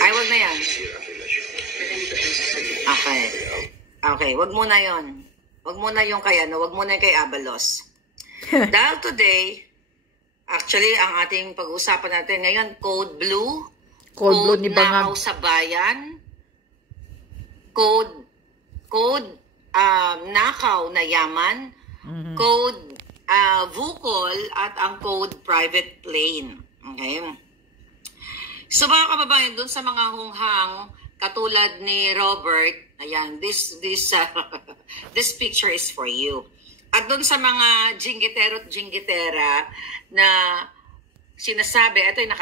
Ay, wag na yan. Okay. Okay, wag muna yon. Wag muna yung kay ano, wag muna yung kay Abalos. Dahil today, actually, ang ating pag-uusapan natin ngayon, Code Blue. Code Blue ni Nakaw sa Bayan. Code Nakaw na Yaman. Code Vukol at ang Code Private Plane. Okay? So mga kababayan, dun sa mga hunghang katulad ni Robert, ayan, this picture is for you. At dun sa mga jinggitero at jinggitera na sinasabi, ito yung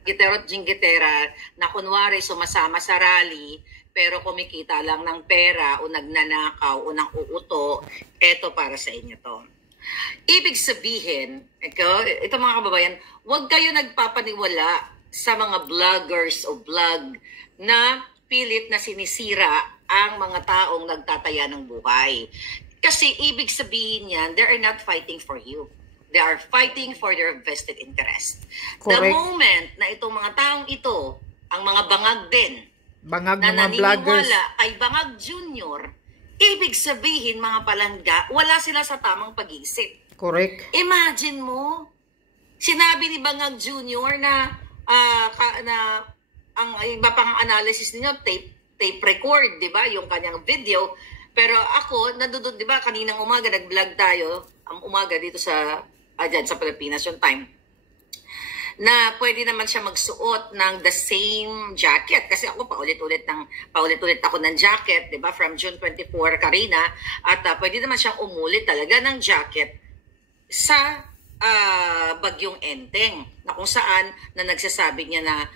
jinggitero at jinggitera na kunwari sumasama sa rally, pero kumikita lang ng pera o nagnanakaw o nang uuto, ito para sa inyo to. Ibig sabihin, ito mga kababayan, huwag kayo nagpapaniwala sa mga vloggers o vlog na pilit na sinisira ang mga taong nagtataya ng buhay. Kasi ibig sabihin yan, they are not fighting for you. They are fighting for their vested interest. Correct. The moment na itong mga taong ito, ang mga bangag din, bangag na ng mga vloggers, naniniwala kay Bangag Jr., ibig sabihin mga palangga, wala sila sa tamang pag-iisip. correct. Imagine mo, sinabi ni Bangag Jr. na ang iba pang analysis ninyo, tape record, di ba? Yung kanyang video. Pero ako, nadudod, di ba? Kaninang umaga, nag-vlog tayo, ang umaga dito sa, dyan, sa Pilipinas, yung time, na pwede naman siya magsuot ng the same jacket. Kasi ako, paulit-ulit ako ng jacket, di ba? From June 24, Karina. At pwede naman siyang umulit talaga ng jacket sa Bagyong Enteng, na kung saan na nagsasabi niya na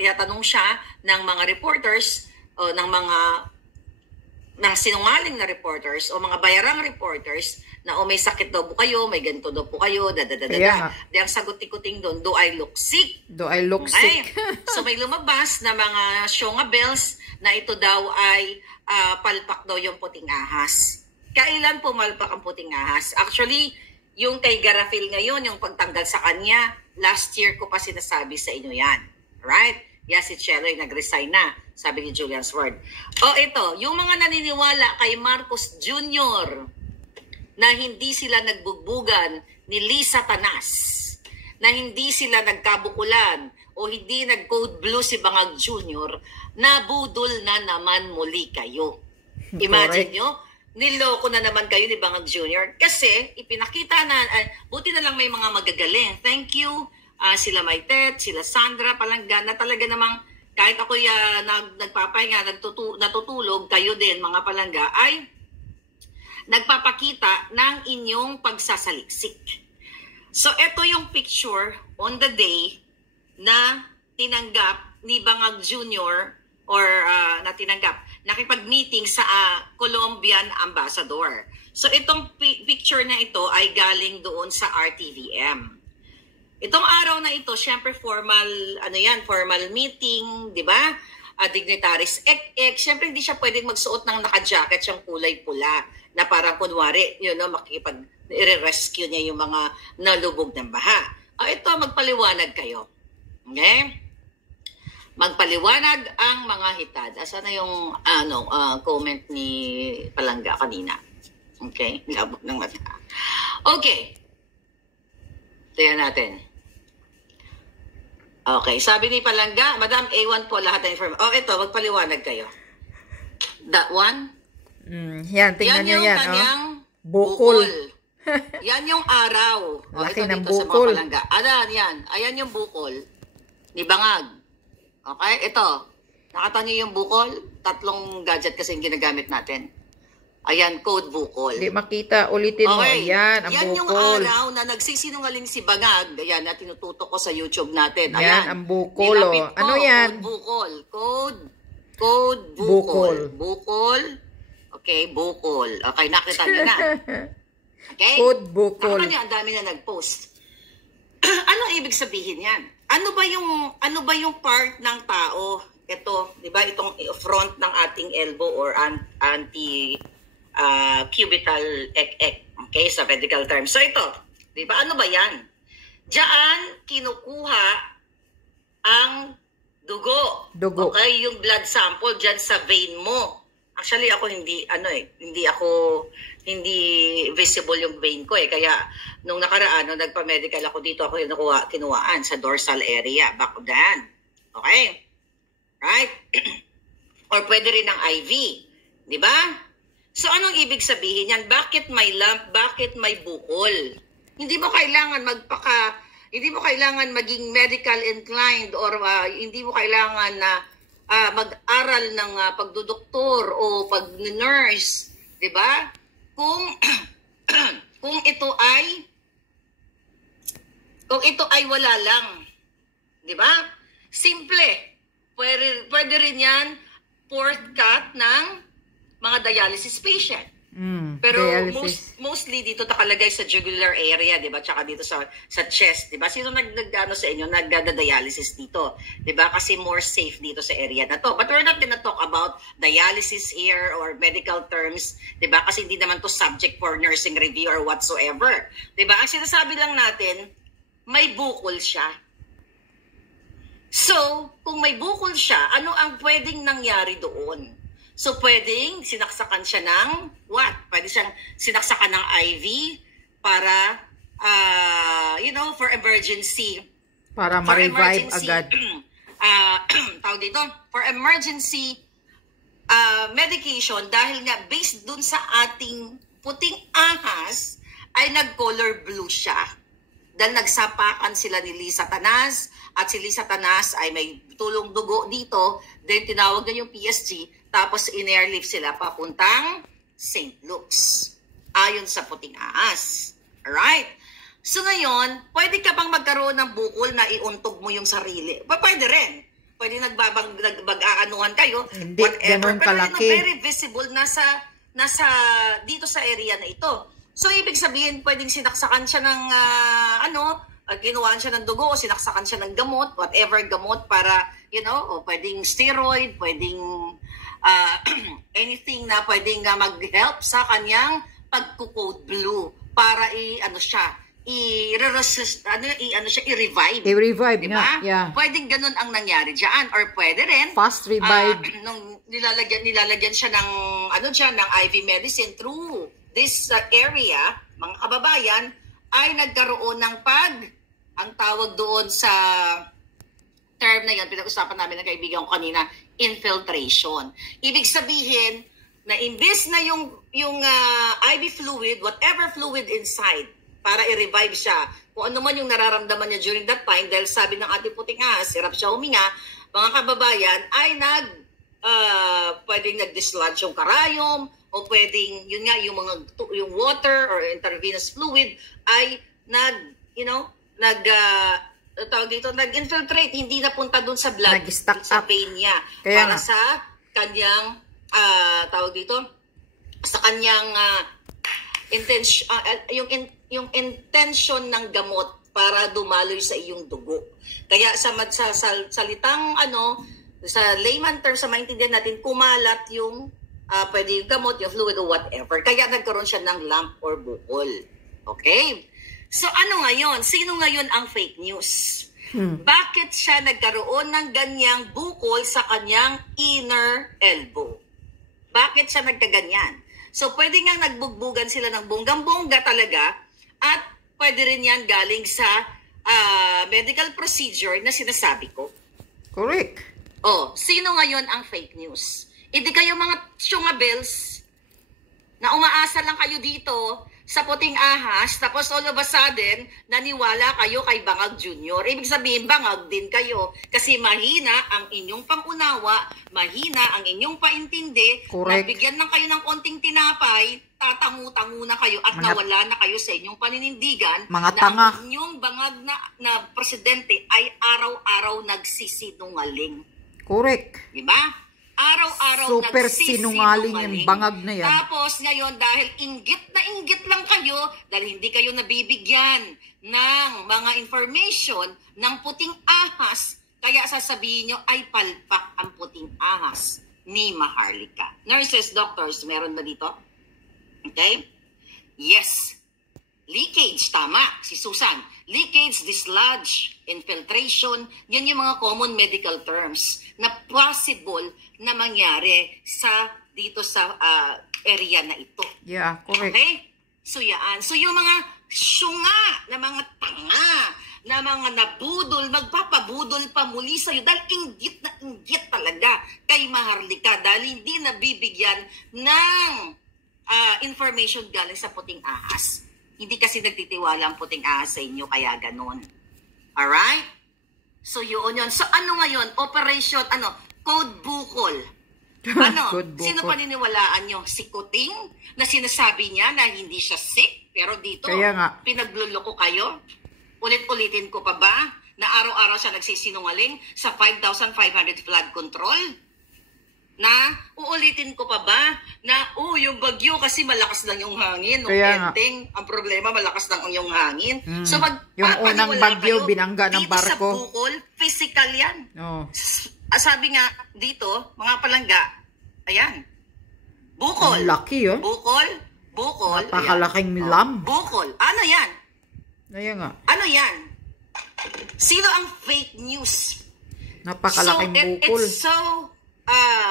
tiyatanong siya ng mga reporters o ng sinungaling na reporters o mga bayarang reporters na may sakit daw po kayo, may ganito daw po kayo, Di ang sagot-tikuting doon, do I look sick? Do I look sick? So may lumabas na mga Shonga Bells na ito daw ay palpak daw yung puting ahas. Kailan pumalpak ang puting ahas? Actually, yung kay Garafil ngayon, yung pagtanggal sa kanya, last year ko pa sinasabi sa inyo yan. Right? Yes, si Cheloy nag-resign na, sabi ni Julian Sword. O ito, yung mga naniniwala kay Marcos Jr. na hindi sila nagbugbugan ni Lisa Tanas, na hindi sila nagkabukulan o hindi nag-code blue si Bangag Jr., nabudol na naman muli kayo. Imagine nyo, niloko na naman kayo ni Bangag Jr. Kasi ipinakita na, buti na lang may mga magagaling. Thank you, sila Maitet, sila Sandra Palangga, na talaga namang kahit ako'y nagpapahinga, natutulog, kayo din mga Palangga, ay nagpapakita ng inyong pagsasaliksik. So ito yung picture on the day na tinanggap ni Bangag Jr. or nakipag-meeting sa Colombian ambassador. So itong picture na ito ay galing doon sa RTVM. Itong araw na ito, syempre formal meeting, di ba? Dignitaries syempre hindi siya pwedeng magsuot ng naka-jacket siyang kulay pula na parang kunwari, i-rescue niya yung mga nalubog ng baha. Ito, magpaliwanag kayo. Okay? Magpaliwanag ang mga hitad. Asa na yung comment ni Palangga kanina? Okay? Labog ng mata. Okay. Tingnan natin. Okay. Sabi ni Palangga, Madam, A1 po lahat ng information. Ito, magpaliwanag kayo. That one? Yan, tingnan nyo yan. Yan yung kanyang bukol. Yan yung araw. Laki ito ng dito bukol. Sa mga Palangga. Yan. Ayan yung bukol ni Bangag. Okay? Ito. Nakita niyo yung bukol? 3 gadget kasi yung ginagamit natin. Ayan, code bukol. Hindi makita. Ulitin mo. Ayan, ang yan bukol. Yan yung araw na nagsisinungaling si Bangag. Ayan, na tinututok ko sa YouTube natin. Ayan, ang bukol. Ano yan? Code bukol. Code bukol. Bukol. Okay, bukol. Okay, nakita niyo na. Okay? Code bukol. Nakita niyo, ang dami na nag-post. Ano ibig sabihin yan? Ano ba yung part ng tao? Ito, 'di ba, itong front ng ating elbow or anti cubital ek. Okay, sa medical term. So ito, 'di ba, ano ba 'yan? Diyan kinukuha ang dugo. Okay, yung blood sample diyan sa vein mo. Actually ako hindi visible yung vein ko eh. Kaya nung nakaraan, nung nagpa-medical ako dito, ako kinuhaan sa dorsal area, back of the hand. Okay? Right? Or pwede rin ng IV. Di ba? So anong ibig sabihin yan? Bakit may lump? Bakit may bukol? Hindi mo kailangan maging medical inclined or hindi mo kailangan na mag-aral ng pagdudoktor o pag-nurse, 'di ba? Kung ito ay wala lang, 'di ba? Simple. Pwede rin 'yan fourth cut ng mga dialysis patient. Pero mostly dito nakalagay sa jugular area, 'di ba? Tsaka dito sa chest, 'di ba? Sino nagano sa inyo nagda-dialysis dito, 'di ba? Kasi more safe dito sa area na to. But we're not gonna talk about dialysis here or medical terms, 'di ba? Kasi hindi naman to subject for nursing review or whatsoever. 'Di ba? Ang sinasabi lang natin, may bukol siya. So, kung may bukol siya, ano ang pwedeng nangyari doon? So, pwedeng sinaksakan siya ng what? Pwede siyang sinaksakan ng IV para, for emergency. Para ma-revive agad. Tawag dito, for emergency medication, dahil nga based dun sa ating puting ahas, ay nag-color blue siya. Dahil nagsapakan sila ni Lisa Tanas, at si Lisa Tanas ay may tulong dugo dito, then tinawag na yung PSG, tapos in-airlift sila papuntang St. Luke's, ayon sa puting ahas. Alright? So ngayon, pwede ka bang magkaroon ng bukol na iuntog mo yung sarili? Pwede rin. Pwede nagbag-aanuhan kayo. Hindi, ganun kalaki. Pero very visible nasa dito sa area na ito. So ibig sabihin, pwedeng sinaksakan siya ng kinuhaan siya ng dugo o sinaksakan siya ng gamot, whatever gamot para, o pwedeng steroid, pwedeng anything na pwedeng mag-help sa kanyang pagko-code blue para i-revive. I-revive diba? nga, yeah. Pwedeng ganun ang nangyari diyan, or pwede rin fast revive. Nung nilalagyan siya ng ng IV medicine through this area, mga kababayan, ay nagkaroon ng ang tawag doon sa term na yan, pinag-usapan namin ng kaibigan ko kanina, infiltration. Ibig sabihin na imbes na yung IV fluid, whatever fluid inside, para i-revive siya, kung ano man yung nararamdaman niya during that time, dahil sabi ng ating puting ahas, hirap siya huminga, mga kababayan, ay pwedeng nag-dislodge yung karayom, o pwedeng, yun nga, yung water or intravenous fluid ay nag-infiltrate, hindi napunta dun sa blood, sa vein niya. Kaya para sa kanyang, sa kanyang yung intention ng gamot para dumaloy sa iyong dugo. Kaya sa salitang sa layman term, sa maintindihan natin, kumalat yung pwede yung gamot, yung fluid o whatever. Kaya nagkaroon siya ng lump or bukol. Okay? So ano ngayon? Sino ngayon ang fake news? Bakit siya nagkaroon ng ganyang bukol sa kanyang inner elbow? Bakit siya nagkaganyan? So pwede nga nagbugbugan sila ng bonggang-bongga talaga, at pwede rin yan galing sa medical procedure na sinasabi ko. Correct. Sino ngayon ang fake news? Hindi kayo mga syungabels na umaasa lang kayo dito sa puting ahas, tapos all of a sudden, naniwala kayo kay Bangag Jr. Ibig sabihin, bangag din kayo. Kasi mahina ang inyong pangunawa, mahina ang inyong paintindi. Correct. Nabigyan lang kayo ng konting tinapay, tatangu-tangu na kayo at nawala na kayo sa inyong paninindigan. Mga tanga. Na ang inyong bangag na presidente ay araw-araw nagsisinungaling. Correct. Diba? Araw-araw super sinungaling yung bangag na yan. Tapos ngayon, dahil inggit lang kayo, dahil hindi kayo nabibigyan ng mga information ng puting ahas, kaya sasabihin nyo ay palpak ang puting ahas ni Maharlika. Nurses, doctors, meron ba dito? Okay? Yes. Leakage, tama, si Susan. leakage, dislodge, infiltration, yan yung mga common medical terms na possible na mangyari dito sa area na ito. Yeah, correct. Okay? So yan. So yung mga syunga na mga tanga, na mga nabudol, magpapabudol pa muli sa'yo dahil inggit na inggit talaga kay Maharlika dahil hindi nabibigyan ng information galing sa puting ahas. Hindi kasi nagtitiwala ang puting ahas sa inyo, kaya ganon. Alright? So yun. So ano ngayon? Operation, Code Bukol. Sino paniniwalaan nyo? Si Kuting na sinasabi niya na hindi siya sick, pero dito pinagluloko kayo? Ulit-ulitin ko pa ba na araw-araw siya nagsisinungaling sa 5,500 flood control? Na uulitin ko pa ba na yung bagyo kasi malakas lang yung hangin. Ang problema malakas lang yung hangin. So yung unang bagyo binangga ng barko. Dito sa Bukol, physical yan. Sabi nga dito, mga palangga, ayan. Bukol. Ang laki yun. Bukol. Napakalaking lam. Bukol. Ano yan? Ayan nga. Ano yan? Sino ang fake news? Napakalaking bukol. It's so,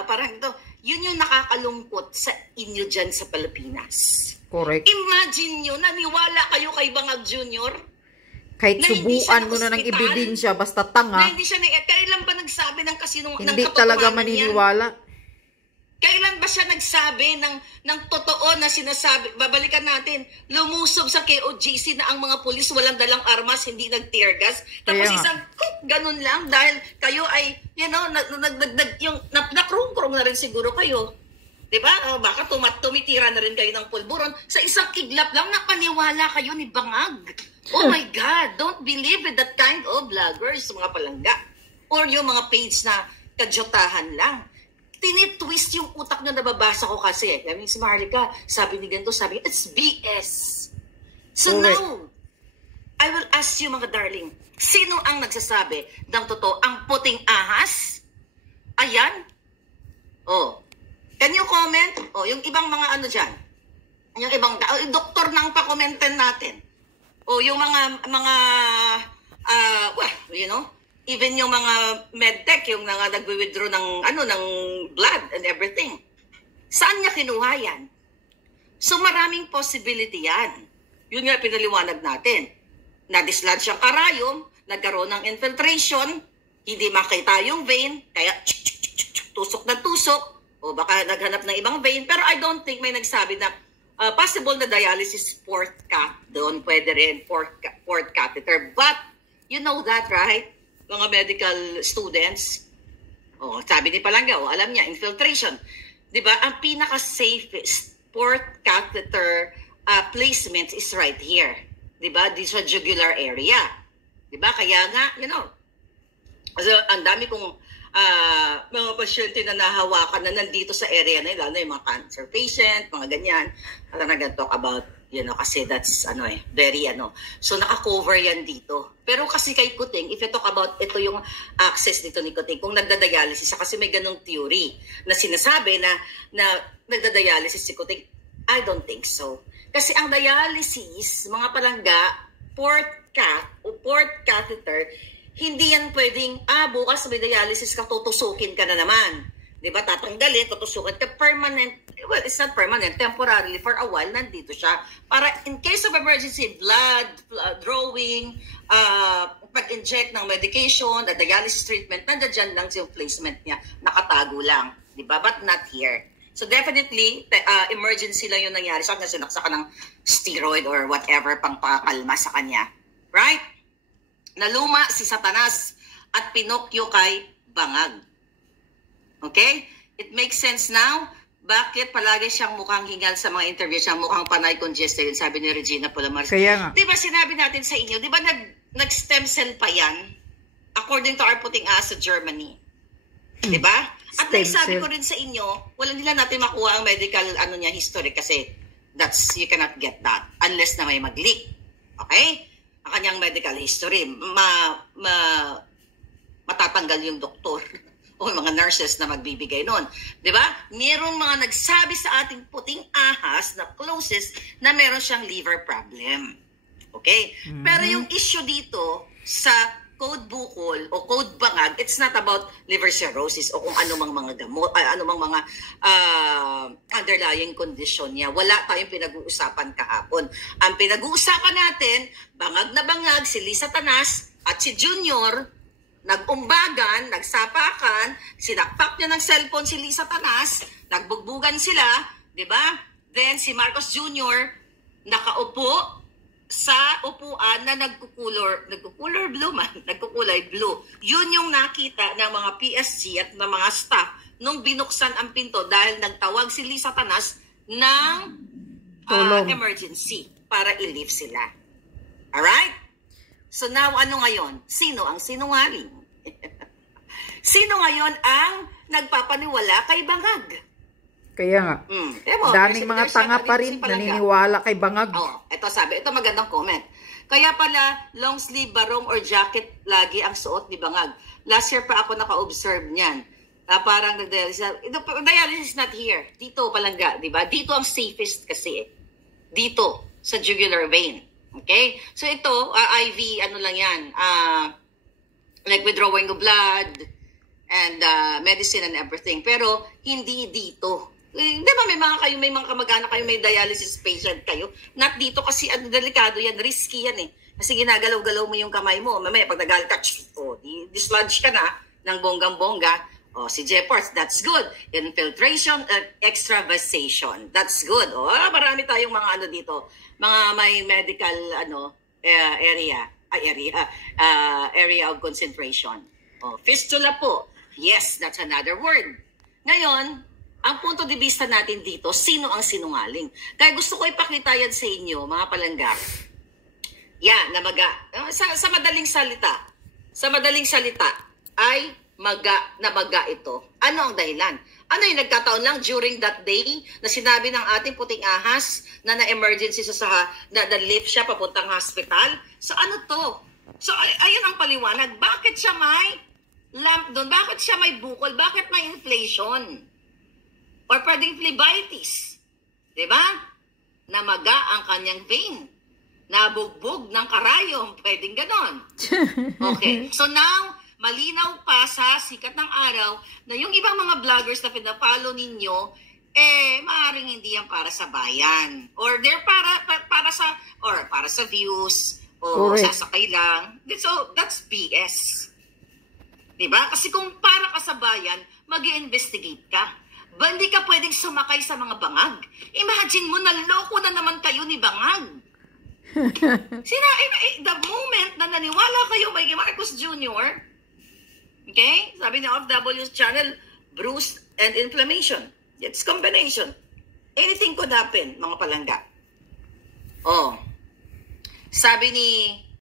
parang ito, yun yung nakakalungkot sa inyo dyan sa Pilipinas. Correct. Imagine nyo, naniwala kayo kay Bangag Jr.? Kahit subuan mo na ng ebidensya, basta tanga. Na hindi siya kailan ba nagsabi ng hindi talaga maniniwala. Kailan ba siya nagsabi ng totoo na sinasabi, babalikan natin, lumusob sa KOJC na ang mga pulis walang dalang armas, hindi nag-tear gas. Tapos ganun lang dahil kayo ay, nakrung-krung na rin siguro kayo. Diba? Baka tumitira na rin kayo ng pulburon. Sa isang kiglap lang, napaniwala kayo ni Bangag. Oh my God, don't believe in that kind of vloggers, mga palangga. Or yung mga page na kadyotahan lang. Tinitwist yung utak nyo, nababasa ko kasi. I mean, si Maharlika, sabi ni ganito, sabi, it's BS. So now, I will ask you mga darling, sino ang nagsasabi ng totoo? Ang puting ahas? Ayan. Can you comment? Yung ibang mga dyan. Yung ibang, yung doktor na ang pakomenten natin. Yung mga even yung mga medtech, yung nagwi-withdraw ng blood and everything. Saan niya kinuha yan? So maraming possibility yan. Yun nga pinaliwanag natin. Na-dislodge ang karayom, nagkaroon ng infiltration, hindi makita yung vein, kaya tusok na tusok, o baka naghanap ng ibang vein. Pero I don't think may nagsabi na possible na dialysis port doon, pwede rin port catheter. But you know that, right? Mga medical students, sabi ni Palangga, alam niya, infiltration. Diba? Ang pinaka-safest port catheter placement is right here. Diba? This is a jugular area. Diba? Kaya nga, ang dami kong mga pasyente na nahawakan na nandito sa area na yun, lalo yung mga cancer patient, mga ganyan. Nag-talk about, kasi that's, very, So, naka-cover yan dito. Pero kasi kay Kuting, if you talk about, ito yung access dito ni Kuting, kung nagda-dialysis, kasi may ganong theory na sinasabi na nagda-dialysis si Kuting, I don't think so. Kasi ang dialysis, mga palangga, port catheter, hindi yan pwedeng, bukas may dialysis ka, tutusukin ka na naman. Diba? Tatanggalin, tutusukin ka permanent. Well, it's not permanent. Temporarily, for a while, nandito siya. Para in case of emergency, blood drawing, pag-inject ng medication, the dialysis treatment, nandiyan lang yung placement niya. Nakatago lang. Diba? But not here. So definitely, emergency lang yung nangyari. So, sinaksa ka ng steroid or whatever pang pakakalma sa kanya. Right? Naluma si Satanas at Pinokyo kay Bangag. Okay? It makes sense now. Bakit palagi siyang mukhang hingal sa mga interview, siyang mukhang panay congested, sabi ni Regina Polamar. Kaya nga. Di ba sinabi natin sa inyo, di ba nag-stem cell pa yan? According to our puting sa Germany. Di ba? At nagsabi ko rin sa inyo, wala nila natin makuha ang medical history kasi you cannot get that unless na may mag-leak. Okay? Ang kanyang medical history, matatanggal yung doktor o mga nurses na magbibigay nun. Diba? Meron mga nagsabi sa ating puting ahas na closest na meron siyang liver problem. Okay? Pero yung issue dito sa code bukol o code bangag, it's not about liver cirrhosis o kung anumang mga gamot, anumang mga underlying condition niya. Wala tayong pinag-uusapan kahapon. Ang pinag-uusapan natin, bangag na bangag, si Lisa Tanas at si Junior, nag-umbagan, nagsapakan, sinakpak niya ng cellphone si Lisa Tanas, nagbugbugan sila, di ba? Then si Marcos Jr. nakaupo sa upuan na nagkukulay blue. Yun yung nakita ng mga PSG at ng mga staff nung binuksan ang pinto dahil nagtawag si Lisa Tanas ng emergency para i-leave sila. Alright? So now, ano ngayon? Sino ang sinungaling? Sino ngayon ang nagpapaniwala kay Bangag? Kaya nga. Daming mga tanga pa rin naniniwala kay Bangag. Ito sabi, ito magandang comment. Kaya pala, long sleeve, barong or jacket lagi ang suot ni Bangag. Last year pa ako naka-observe niyan. Parang nag-dialysis. Dialysis is not here. Dito palangga, di ba? Dito ang safest kasi. Dito, sa jugular vein. Okay? So ito, IV, ano lang yan, like withdrawing of blood and medicine and everything. Pero hindi dito. Di ba may mga kamag-anak kayo, may dialysis patient kayo. Not dito kasi delikado yan, risky yan eh. Kasi ginagalaw-galaw mo yung kamay mo. Mamaya pag nagalit ka, dislodge ka na ng bonggang-bongga. Si Jeffords, that's good. Infiltration, extravasation, that's good. Marami tayong mga ano dito, mga may medical area of concentration. Fistula po. Yes, that's another word. Ngayon, ang punto de vista natin dito, sino ang sinungaling? Kaya gusto ko ipakita yan sa inyo, mga palangga. Yan, sa madaling salita, ay maga ito. Ano ang dahilan? Ano yung nagkataon lang during that day na sinabi ng ating puting ahas na na-emergency na-lift siya papuntang hospital? So ano to? So ayun ang paliwanag. Bakit siya may lamp doon? Bakit siya may bukol? Bakit may inflation? Or pwedeng phlebitis. Diba? Namaga ang kanyang vein. Nabugbog ng karayom. Pwedeng ganon. Okay. So now, malinaw pa sa sikat ng araw na yung ibang mga vloggers na pinapollow ninyo, maaaring hindi yan para sa bayan. Or they're para sa views, o sasakay lang. So, that's BS. Diba? Kasi kung para ka sa bayan, mag-i-investigate ka. Ba, hindi ka pwedeng sumakay sa mga bangag. Imagine mo, naloko na naman kayo ni Bangag. The moment na naniwala kayo may Marcos Jr., okay? Sabi ni OFW's channel, bruise and inflammation. It's combination. Anything could happen, mga palangga. Sabi ni